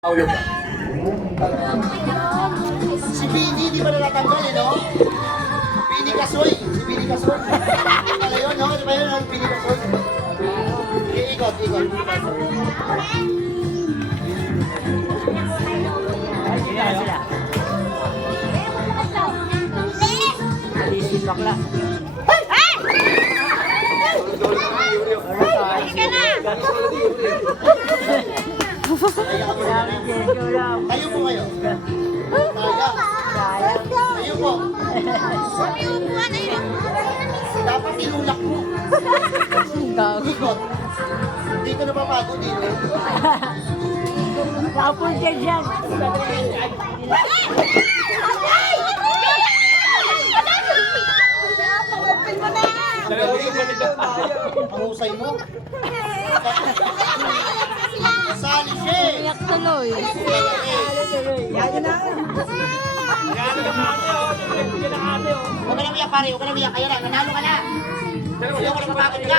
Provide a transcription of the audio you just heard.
Si Bini, di ba natatanggal eh, no? Bini Kasoy. Si Bini Kasoy. Ano yun, no? Di ba yun, no? Bini Kasoy. Ikot, ikot. Alisin bakla. Tayo po kayo. Tayo po. Dapat tinulak mo. Ikot. Dito na papago dito. Tapos dyan. Ang husay mo. Sali siya eh. Iyak tuloy. Yan na. Huwag ka na umiyak pare, huwag ka na umiyak. Kaya na, nanalo ka na. Ayaw ka na mapagod ka.